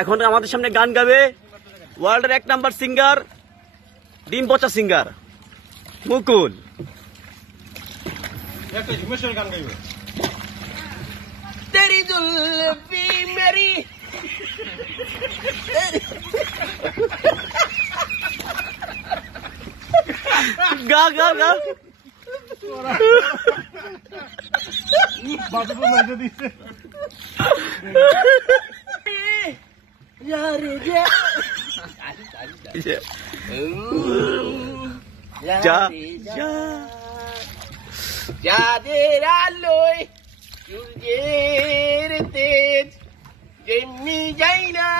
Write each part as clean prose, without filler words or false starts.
এখন আমাদের সামনে গান গাবে ওয়ার্ল্ডের 1 নাম্বার সিঙ্গার, ডিম পচা সিঙ্গার মুকুল। গান গাইবে তেরি জুলফি মেরি গা গা গা বাবু মজা দিচ্ছে যাদের আলোয় সূর্যের তেজ যেমনি যাই না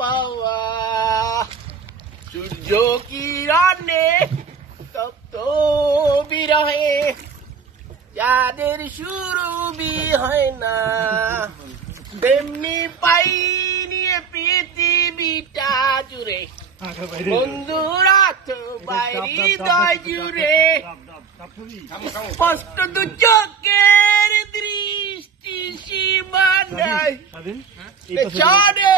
পাওয়া, সূর্য কিরণে তপ্ত বিরহে যাদের শুরু হয় না, তেমনি পাই নিয়ে পৃথিবীটা জুড়ে বন্ধুরা তো বাইরে দয় জুড়ে স্পষ্ট দু চোখের দৃষ্টি সীমানায় পেছনে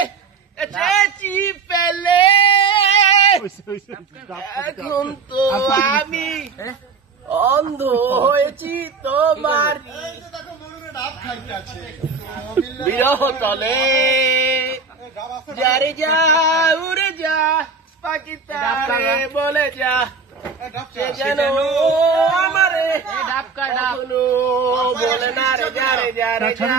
এসেছি ফেলে, এখন তো আমি অন্ধ হয়েছি তোমার বিরহ তলে, যারে যা উড়ে যা পাখি তারে বলে যা, সে যেন আমারে কখনো বলে না রে, যারে যারে যা।